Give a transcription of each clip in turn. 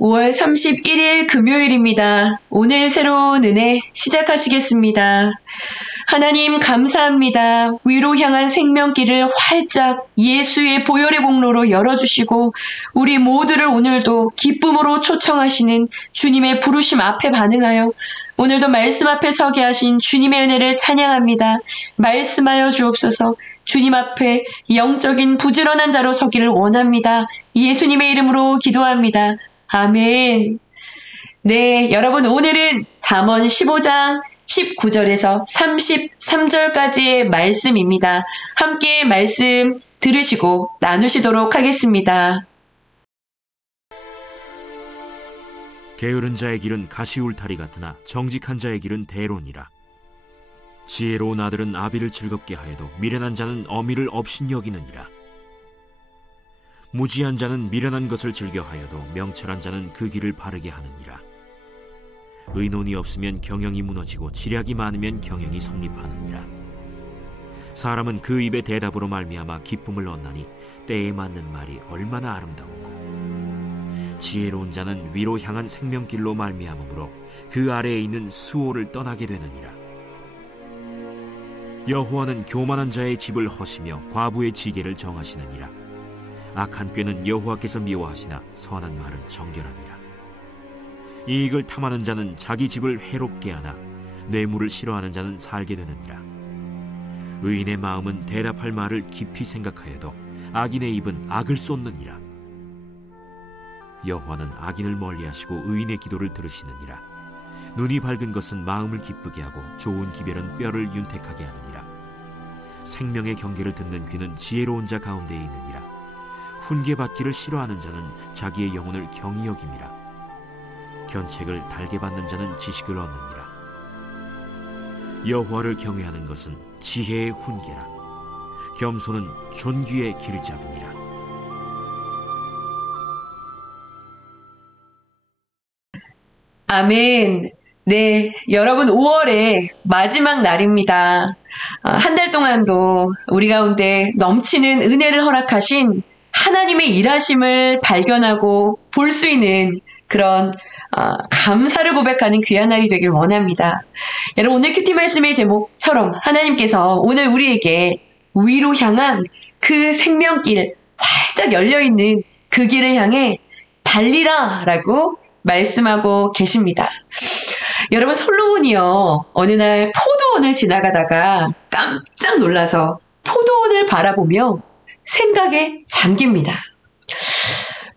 5월 31일 금요일입니다. 오늘 새로운 은혜 시작하시겠습니다. 하나님 감사합니다. 위로 향한 생명길을 활짝 예수의 보혈의 복로로 열어주시고 우리 모두를 오늘도 기쁨으로 초청하시는 주님의 부르심 앞에 반응하여 오늘도 말씀 앞에 서게 하신 주님의 은혜를 찬양합니다. 말씀하여 주옵소서. 주님 앞에 영적인 부지런한 자로 서기를 원합니다. 예수님의 이름으로 기도합니다. 아멘. 네, 여러분 오늘은 잠언 15장 19절에서 33절까지의 말씀입니다. 함께 말씀 들으시고 나누시도록 하겠습니다. 게으른 자의 길은 가시울타리 같으나 정직한 자의 길은 대로니라. 지혜로운 아들은 아비를 즐겁게 하여도 미련한 자는 어미를 업신여기느니라. 무지한 자는 미련한 것을 즐겨하여도 명철한 자는 그 길을 바르게 하느니라. 의논이 없으면 경영이 무너지고 지략이 많으면 경영이 성립하느니라. 사람은 그 입의 대답으로 말미암아 기쁨을 얻나니 때에 맞는 말이 얼마나 아름다운고. 지혜로운 자는 위로 향한 생명길로 말미암으므로 그 아래에 있는 수호를 떠나게 되느니라. 여호와는 교만한 자의 집을 허시며 과부의 지게를 정하시느니라. 악한 꾀는 여호와께서 미워하시나 선한 말은 정결하니라. 이익을 탐하는 자는 자기 집을 해롭게 하나 뇌물을 싫어하는 자는 살게 되느니라. 의인의 마음은 대답할 말을 깊이 생각하여도 악인의 입은 악을 쏟느니라. 여호와는 악인을 멀리하시고 의인의 기도를 들으시느니라. 눈이 밝은 것은 마음을 기쁘게 하고 좋은 기별은 뼈를 윤택하게 하느니라. 생명의 경계를 듣는 귀는 지혜로운 자 가운데에 있느니라. 훈계받기를 싫어하는 자는 자기의 영혼을 경히 여김이라. 견책을 달게 받는 자는 지식을 얻느니라. 여호와를 경외하는 것은 지혜의 훈계라. 겸손은 존귀의 길잡음이라. 아멘. 네, 여러분 5월의 마지막 날입니다. 한 달 동안도 우리 가운데 넘치는 은혜를 허락하신 하나님의 일하심을 발견하고 볼 수 있는 그런 감사를 고백하는 귀한 날이 되길 원합니다. 여러분 오늘 큐티 말씀의 제목처럼 하나님께서 오늘 우리에게 위로 향한 그 생명길 활짝 열려있는 그 길을 향해 달리라 라고 말씀하고 계십니다. 여러분 솔로몬이요 어느 날 포도원을 지나가다가 깜짝 놀라서 포도원을 바라보며 생각에 잠깁니다.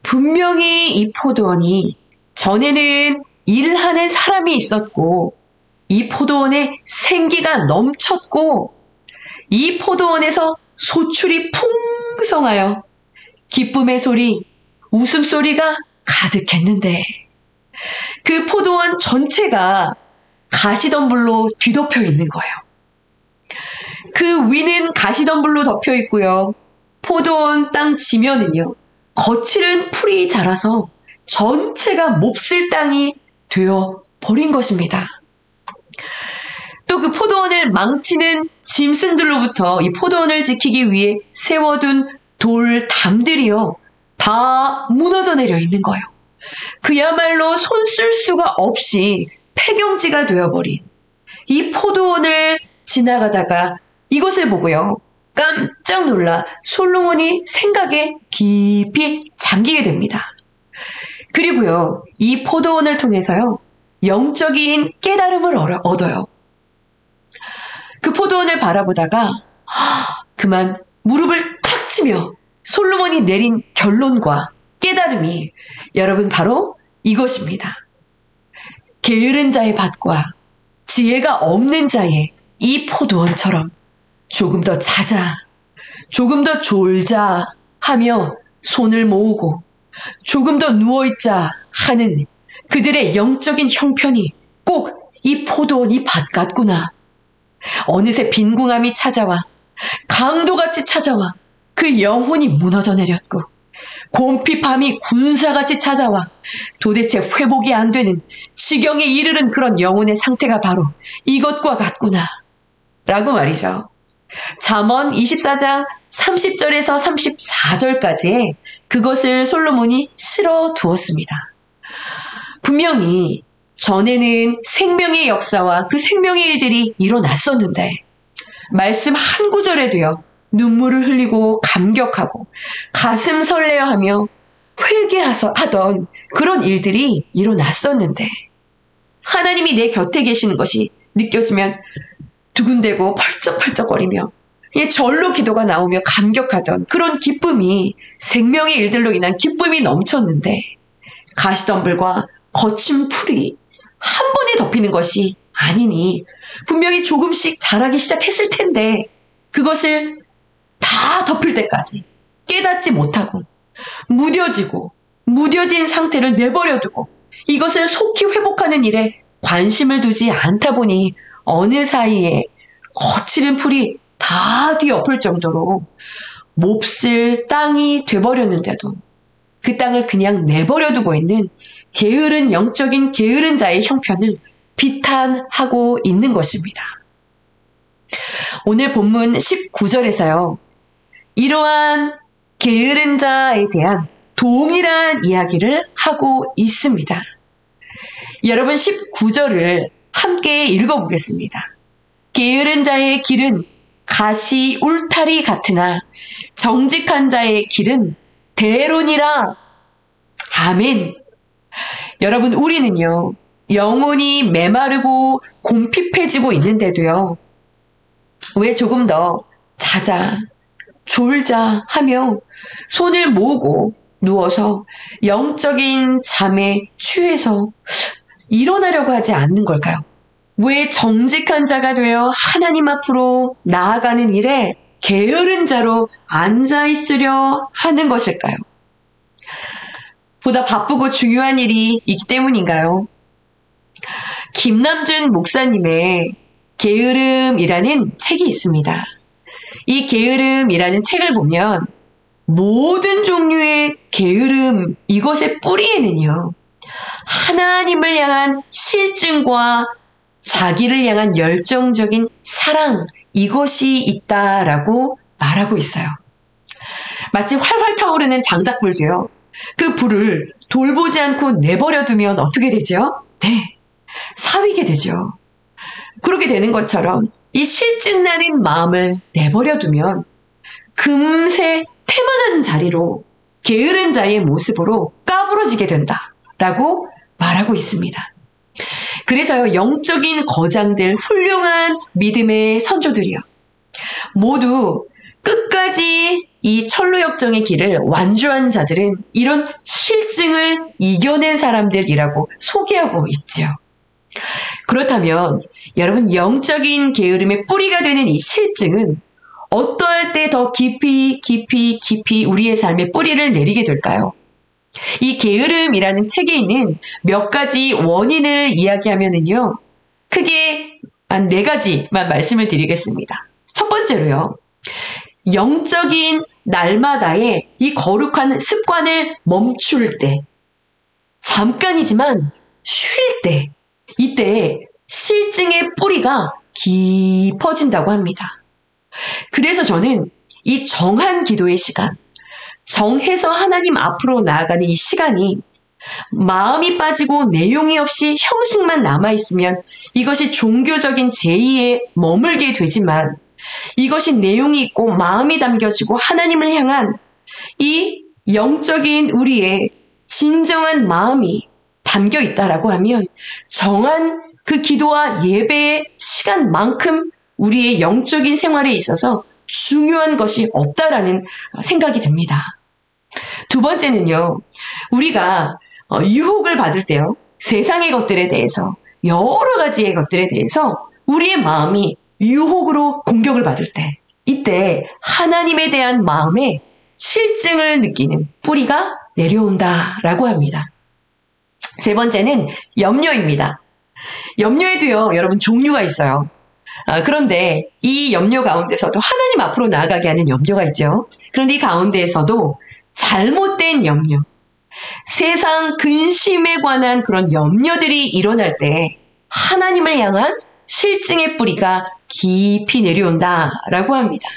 분명히 이 포도원이 전에는 일하는 사람이 있었고 이 포도원에 생기가 넘쳤고 이 포도원에서 소출이 풍성하여 기쁨의 소리, 웃음소리가 가득했는데 그 포도원 전체가 가시덤불로 뒤덮여 있는 거예요. 그 위는 가시덤불로 덮여 있고요. 포도원 땅 지면은요. 거칠은 풀이 자라서 전체가 몹쓸 땅이 되어 버린 것입니다. 또 그 포도원을 망치는 짐승들로부터 이 포도원을 지키기 위해 세워둔 돌담들이요. 다 무너져 내려 있는 거예요. 그야말로 손 쓸 수가 없이 폐경지가 되어버린 이 포도원을 지나가다가 이것을 보고요. 깜짝 놀라 솔로몬이 생각에 깊이 잠기게 됩니다. 그리고요. 이 포도원을 통해서요. 영적인 깨달음을 얻어요. 그 포도원을 바라보다가 그만 무릎을 탁 치며 솔로몬이 내린 결론과 깨달음이 여러분 바로 이것입니다. 게으른 자의 밭과 지혜가 없는 자의 이 포도원처럼 조금 더 자자, 조금 더 졸자 하며 손을 모으고 조금 더 누워있자 하는 그들의 영적인 형편이 꼭 이 포도원 이 밭 같구나. 어느새 빈궁함이 찾아와 강도같이 찾아와 그 영혼이 무너져 내렸고 곰핍함이 군사같이 찾아와 도대체 회복이 안 되는 지경에 이르는 그런 영혼의 상태가 바로 이것과 같구나 라고 말이죠. 잠언 24장 30절에서 34절까지의 그것을 솔로몬이 실어 두었습니다. 분명히 전에는 생명의 역사와 그 생명의 일들이 일어났었는데 말씀 한 구절에도요. 눈물을 흘리고 감격하고 가슴 설레어하며 회개하던 그런 일들이 일어났었는데 하나님이 내 곁에 계시는 것이 느껴지면 두근대고 펄쩍펄쩍거리며 절로 기도가 나오며 감격하던 그런 기쁨이 생명의 일들로 인한 기쁨이 넘쳤는데 가시덤불과 거친 풀이 한 번에 덮이는 것이 아니니 분명히 조금씩 자라기 시작했을 텐데 그것을 다 덮을 때까지 깨닫지 못하고 무뎌진 상태를 내버려두고 이것을 속히 회복하는 일에 관심을 두지 않다 보니 어느 사이에 거칠은 풀이 다 뒤엎을 정도로 몹쓸 땅이 돼버렸는데도 그 땅을 그냥 내버려두고 있는 영적인 게으른 자의 형편을 비탄하고 있는 것입니다. 오늘 본문 19절에서요. 이러한 게으른 자에 대한 동일한 이야기를 하고 있습니다. 여러분 19절을 함께 읽어보겠습니다. 게으른 자의 길은 가시 울타리 같으나 정직한 자의 길은 대론이라. 아멘. 여러분 우리는요. 영혼이 메마르고 곰핍해지고 있는데도요. 왜 조금 더 자자, 졸자 하며 손을 모으고 누워서 영적인 잠에 취해서 일어나려고 하지 않는 걸까요? 왜 정직한 자가 되어 하나님 앞으로 나아가는 일에 게으른 자로 앉아있으려 하는 것일까요? 보다 바쁘고 중요한 일이 있기 때문인가요? 김남준 목사님의 게으름이라는 책이 있습니다. 이 게으름이라는 책을 보면 모든 종류의 게으름, 이것의 뿌리에는요. 하나님을 향한 실증과 자기를 향한 열정적인 사랑, 이것이 있다라고 말하고 있어요. 마치 활활 타오르는 장작불도요. 그 불을 돌보지 않고 내버려두면 어떻게 되죠? 네, 사위게 되죠. 그렇게 되는 것처럼 이 실증나는 마음을 내버려두면 금세 태만한 자리로 게으른 자의 모습으로 까부러지게 된다라고 말하고 있습니다. 그래서요, 영적인 거장들, 훌륭한 믿음의 선조들이요. 모두 끝까지 이 천루역정의 길을 완주한 자들은 이런 실증을 이겨낸 사람들이라고 소개하고 있죠. 그렇다면 여러분 영적인 게으름의 뿌리가 되는 이 실증은 어떠할 때 더 깊이 우리의 삶에 뿌리를 내리게 될까요? 이 게으름이라는 책에 있는 몇 가지 원인을 이야기하면은요, 크게 한 4가지만 말씀을 드리겠습니다. 첫 번째로요, 영적인 날마다의 이 거룩한 습관을 멈출 때, 잠깐이지만 쉴 때, 이때 실증의 뿌리가 깊어진다고 합니다. 그래서 저는 이 정한 기도의 시간, 정해서 하나님 앞으로 나아가는 이 시간이 마음이 빠지고 내용이 없이 형식만 남아있으면 이것이 종교적인 제의에 머물게 되지만 이것이 내용이 있고 마음이 담겨지고 하나님을 향한 이 영적인 우리의 진정한 마음이 담겨 있다라고 하면 정한 그 기도와 예배의 시간만큼 우리의 영적인 생활에 있어서 중요한 것이 없다라는 생각이 듭니다. 두 번째는요, 우리가 유혹을 받을 때요, 세상의 것들에 대해서, 여러 가지의 것들에 대해서 우리의 마음이 유혹으로 공격을 받을 때, 이때 하나님에 대한 마음의 실증을 느끼는 뿌리가 내려온다라고 합니다. 세 번째는 염려입니다. 염려에도요, 여러분 종류가 있어요. 그런데 이 염려 가운데서도 하나님 앞으로 나아가게 하는 염려가 있죠. 그런데 이 가운데에서도 잘못된 염려, 세상 근심에 관한 그런 염려들이 일어날 때 하나님을 향한 실증의 뿌리가 깊이 내려온다라고 합니다.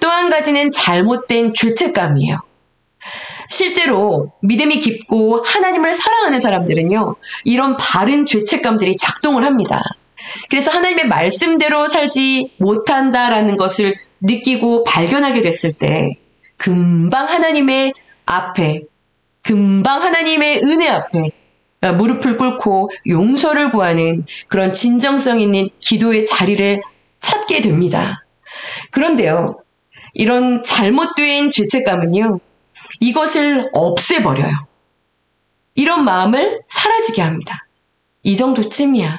또 한 가지는 잘못된 죄책감이에요. 실제로 믿음이 깊고 하나님을 사랑하는 사람들은요, 이런 바른 죄책감들이 작동을 합니다. 그래서 하나님의 말씀대로 살지 못한다라는 것을 느끼고 발견하게 됐을 때 금방 하나님의 앞에, 금방 하나님의 은혜 앞에 무릎을 꿇고 용서를 구하는 그런 진정성 있는 기도의 자리를 찾게 됩니다. 그런데요, 이런 잘못된 죄책감은요, 이것을 없애버려요. 이런 마음을 사라지게 합니다. 이 정도쯤이야.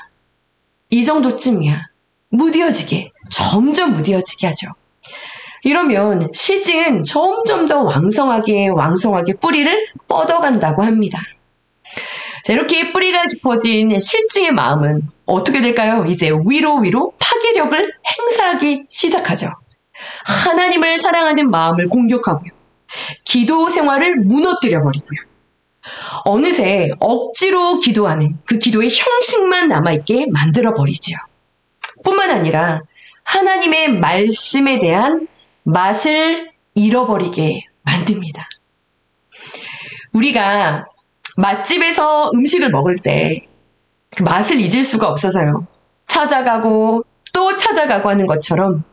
이 정도쯤이야. 무뎌지게, 점점 무뎌지게 하죠. 이러면 실증은 점점 더 왕성하게 뿌리를 뻗어간다고 합니다. 자, 이렇게 뿌리가 깊어진 실증의 마음은 어떻게 될까요? 이제 위로 파괴력을 행사하기 시작하죠. 하나님을 사랑하는 마음을 공격하고요. 기도 생활을 무너뜨려 버리고요. 어느새 억지로 기도하는 그 기도의 형식만 남아있게 만들어 버리죠. 뿐만 아니라 하나님의 말씀에 대한 맛을 잃어버리게 만듭니다. 우리가 맛집에서 음식을 먹을 때 그 맛을 잊을 수가 없어서요. 찾아가고 또 찾아가고 하는 것처럼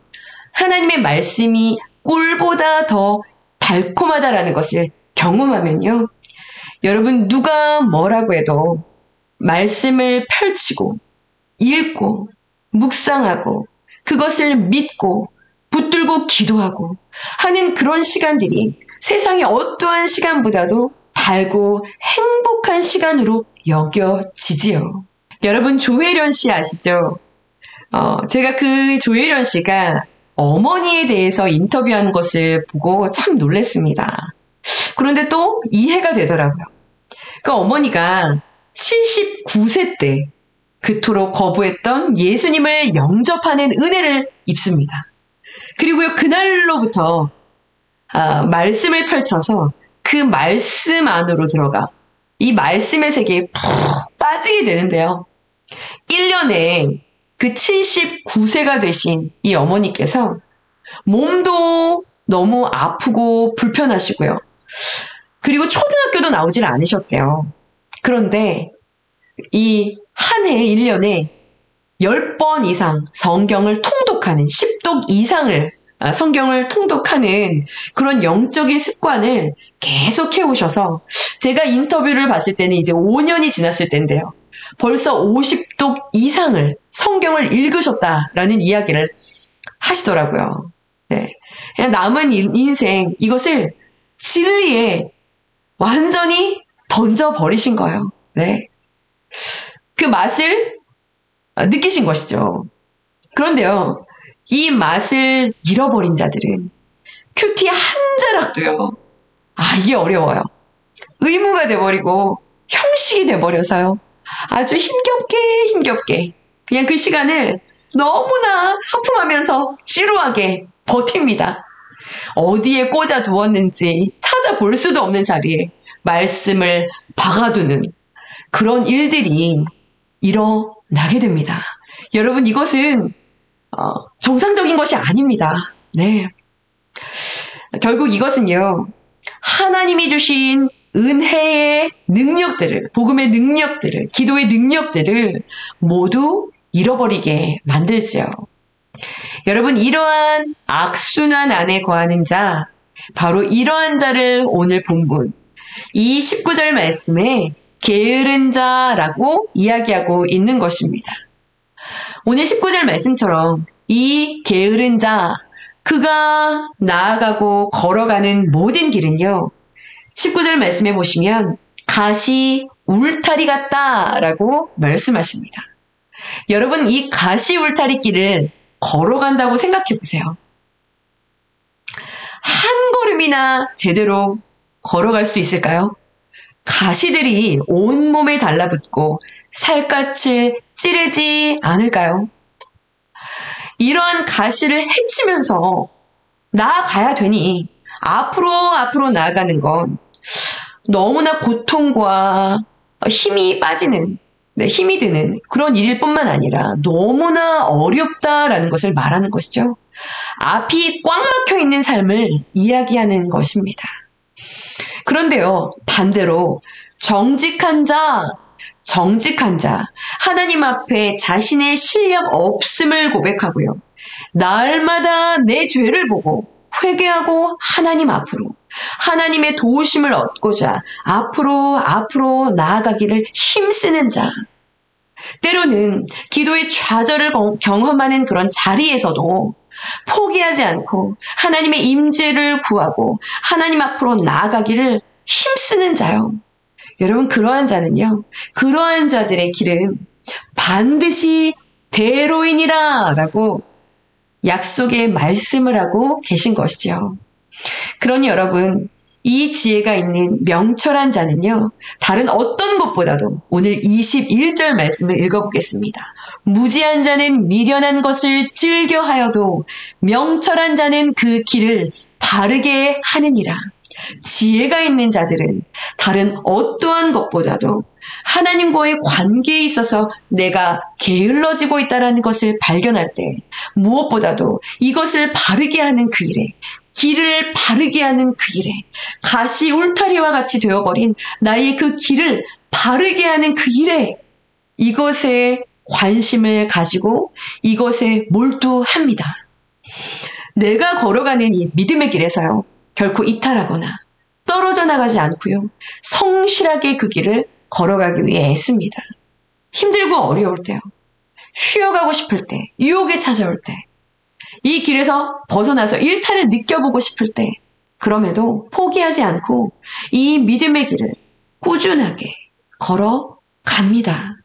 하나님의 말씀이 꿀보다 더 달콤하다라는 것을 경험하면요. 여러분, 누가 뭐라고 해도 말씀을 펼치고 읽고 묵상하고 그것을 믿고 붙들고 기도하고 하는 그런 시간들이 세상의 어떠한 시간보다도 달고 행복한 시간으로 여겨지지요. 여러분, 조혜련 씨 아시죠? 제가 그 조혜련 씨가 어머니에 대해서 인터뷰한 것을 보고 참 놀랐습니다. 그런데 또 이해가 되더라고요. 그 어머니가 79세 때 그토록 거부했던 예수님을 영접하는 은혜를 입습니다. 그리고요, 그날로부터 말씀을 펼쳐서 그 말씀 안으로 들어가 이 말씀의 세계에 푹 빠지게 되는데요. 1년에 그 79세가 되신 이 어머니께서 몸도 너무 아프고 불편하시고요. 그리고 초등학교도 나오질 않으셨대요. 그런데 이 한 해 1년에 10번 이상 성경을 통독하는 10독 이상을 성경을 통독하는 그런 영적인 습관을 계속 해오셔서 제가 인터뷰를 봤을 때는 이제 5년이 지났을 때인데요. 벌써 50독 이상을 성경을 읽으셨다라는 이야기를 하시더라고요. 네. 그냥 남은 인생 이것을 진리에 완전히 던져버리신 거예요. 네. 그 맛을 느끼신 것이죠. 그런데요, 이 맛을 잃어버린 자들은 큐티 한 자락도요, 이게 어려워요. 의무가 돼버리고 형식이 돼버려서요. 아주 힘겹게 그냥 그 시간을 너무나 하품하면서 지루하게 버팁니다. 어디에 꽂아 두었는지 찾아볼 수도 없는 자리에 말씀을 박아두는 그런 일들이 일어나게 됩니다. 여러분, 이것은 정상적인 것이 아닙니다. 네. 결국 이것은요, 하나님이 주신 은혜의 능력들을, 복음의 능력들을, 기도의 능력들을 모두 잃어버리게 만들지요. 여러분, 이러한 악순환 안에 거하는 자, 바로 이러한 자를 오늘 본문 이 19절 말씀에 게으른 자라고 이야기하고 있는 것입니다. 오늘 19절 말씀처럼 이 게으른 자, 그가 나아가고 걸어가는 모든 길은요, 19절 말씀에 보시면 가시 울타리 같다라고 말씀하십니다. 여러분, 이 가시 울타리 길을 걸어간다고 생각해 보세요. 한 걸음이나 제대로 걸어갈 수 있을까요? 가시들이 온몸에 달라붙고 살갗을 찌르지 않을까요? 이러한 가시를 헤치면서 나아가야 되니 앞으로 나아가는 건 너무나 고통과 힘이 빠지는, 힘이 드는 그런 일일 뿐만 아니라 너무나 어렵다라는 것을 말하는 것이죠. 앞이 꽉 막혀 있는 삶을 이야기하는 것입니다. 그런데요, 반대로 정직한 자, 하나님 앞에 자신의 실력 없음을 고백하고요. 날마다 내 죄를 보고 회개하고 하나님 앞으로 하나님의 도우심을 얻고자 앞으로 나아가기를 힘쓰는 자. 때로는 기도의 좌절을 경험하는 그런 자리에서도 포기하지 않고 하나님의 임재를 구하고 하나님 앞으로 나아가기를 힘쓰는 자요. 여러분, 그러한 자들의 길은 반드시 대로이니라 라고 약속의 말씀을 하고 계신 것이죠. 그러니 여러분, 이 지혜가 있는 명철한 자는요, 다른 어떤 것보다도 오늘 21절 말씀을 읽어보겠습니다. 무지한 자는 미련한 것을 즐겨하여도 명철한 자는 그 길을 바르게 하느니라. 지혜가 있는 자들은 다른 어떠한 것보다도 하나님과의 관계에 있어서 내가 게을러지고 있다는 것을 발견할 때 무엇보다도 이것을 바르게 하는 그 일에, 길을 바르게 하는 그 일에, 가시 울타리와 같이 되어버린 나의 그 길을 바르게 하는 그 일에 이것에 관심을 가지고 이것에 몰두합니다. 내가 걸어가는 이 믿음의 길에서요, 결코 이탈하거나 떨어져 나가지 않고요, 성실하게 그 길을 걸어가기 위해 애씁니다. 힘들고 어려울 때요, 쉬어가고 싶을 때, 유혹에 찾아올 때, 이 길에서 벗어나서 일탈을 느껴보고 싶을 때, 그럼에도 포기하지 않고 이 믿음의 길을 꾸준하게 걸어갑니다.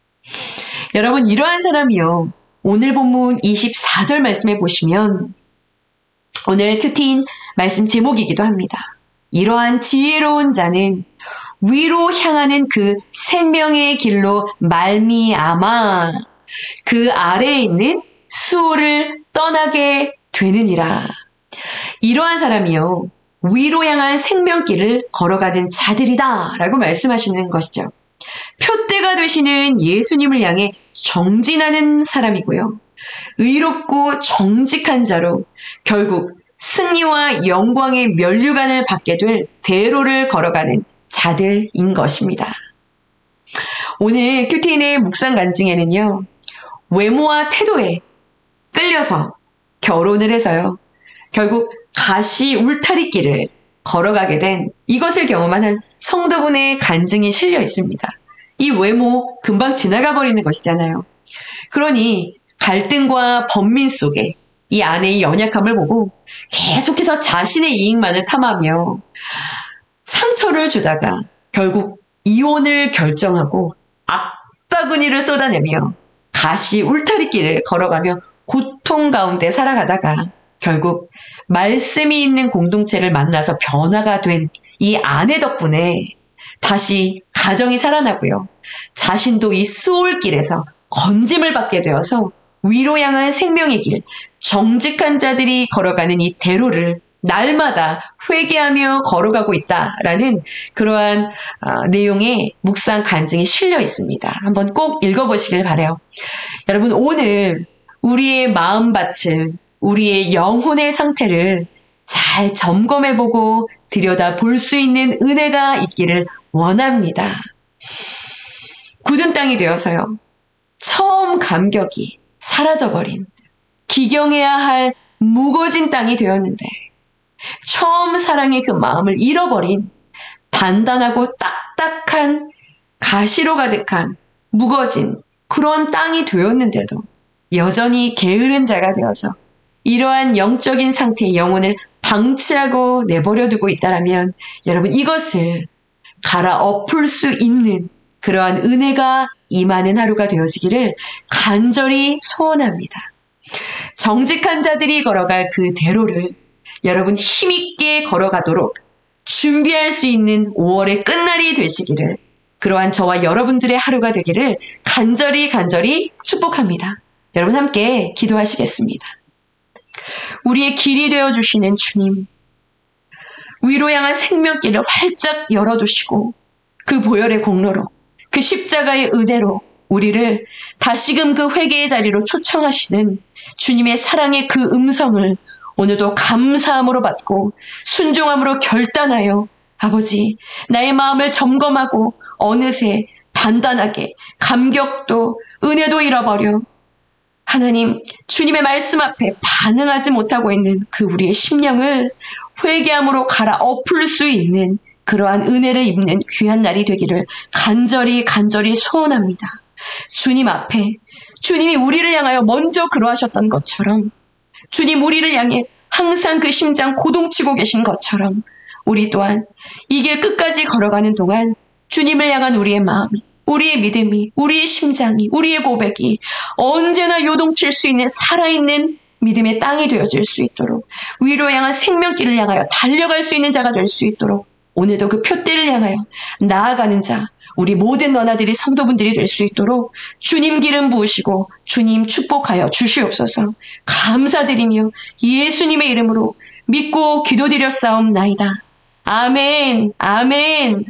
여러분, 이러한 사람이요, 오늘 본문 24절 말씀에 보시면 오늘 큐티인 말씀 제목이기도 합니다. 이러한 지혜로운 자는 위로 향하는 그 생명의 길로 말미암아 그 아래에 있는 수호를 떠나게 되느니라. 이러한 사람이요, 위로 향한 생명길을 걸어가는 자들이다 라고 말씀하시는 것이죠. 표대가 되시는 예수님을 향해 정진하는 사람이고요, 의롭고 정직한 자로 결국 승리와 영광의 면류관을 받게 될 대로를 걸어가는 자들인 것입니다. 오늘 큐티인의 묵상 간증에는요, 외모와 태도에 끌려서 결혼을 해서요, 결국 가시 울타리길을 걸어가게 된 이것을 경험한 한 성도분의 간증이 실려 있습니다. 이 외모 금방 지나가 버리는 것이잖아요. 그러니 갈등과 번민 속에 이 아내의 연약함을 보고 계속해서 자신의 이익만을 탐하며 상처를 주다가 결국 이혼을 결정하고 악바구니를 쏟아내며 가시 울타리길을 걸어가며 고통 가운데 살아가다가 결국 말씀이 있는 공동체를 만나서 변화가 된 이 아내 덕분에 다시 가정이 살아나고요, 자신도 이 수올길에서 건짐을 받게 되어서 위로 향한 생명의 길, 정직한 자들이 걸어가는 이 대로를 날마다 회개하며 걸어가고 있다라는 그러한 내용의 묵상 간증이 실려 있습니다. 한번 꼭 읽어보시길 바라요. 여러분, 오늘 우리의 마음밭을, 우리의 영혼의 상태를 잘 점검해보고 들여다볼 수 있는 은혜가 있기를 원합니다. 굳은 땅이 되어서요, 처음 감격이 사라져버린, 기경해야 할 무거진 땅이 되었는데 처음 사랑의 그 마음을 잃어버린 단단하고 딱딱한 가시로 가득한 무거진 그런 땅이 되었는데도 여전히 게으른 자가 되어서 이러한 영적인 상태의 영혼을 방치하고 내버려 두고 있다라면 여러분, 이것을 갈아엎을 수 있는 그러한 은혜가 임하는 하루가 되어지기를 간절히 소원합니다. 정직한 자들이 걸어갈 그 대로를 여러분 힘있게 걸어가도록 준비할 수 있는 5월의 끝날이 되시기를, 그러한 저와 여러분들의 하루가 되기를 간절히 축복합니다. 여러분, 함께 기도하시겠습니다. 우리의 길이 되어주시는 주님, 위로 향한 생명길을 활짝 열어두시고 그 보혈의 공로로, 그 십자가의 은혜로 우리를 다시금 그 회개의 자리로 초청하시는 주님의 사랑의 그 음성을 오늘도 감사함으로 받고 순종함으로 결단하여 아버지, 나의 마음을 점검하고 어느새 단단하게 감격도 은혜도 잃어버려 하나님, 주님의 말씀 앞에 반응하지 못하고 있는 그 우리의 심령을 회개함으로 갈아엎을 수 있는 그러한 은혜를 입는 귀한 날이 되기를 간절히 소원합니다. 주님 앞에 주님이 우리를 향하여 먼저 그러하셨던 것처럼 주님 우리를 향해 항상 그 심장 고동치고 계신 것처럼 우리 또한 이 길 끝까지 걸어가는 동안 주님을 향한 우리의 마음이, 우리의 믿음이, 우리의 심장이, 우리의 고백이 언제나 요동칠 수 있는 살아있는 믿음의 땅이 되어질 수 있도록 위로 향한 생명길을 향하여 달려갈 수 있는 자가 될 수 있도록 오늘도 그 표대를 향하여 나아가는 자, 우리 모든 너나들이 성도분들이 될 수 있도록 주님 기름 부으시고 주님 축복하여 주시옵소서. 감사드리며 예수님의 이름으로 믿고 기도드렸사옵나이다. 아멘, 아멘.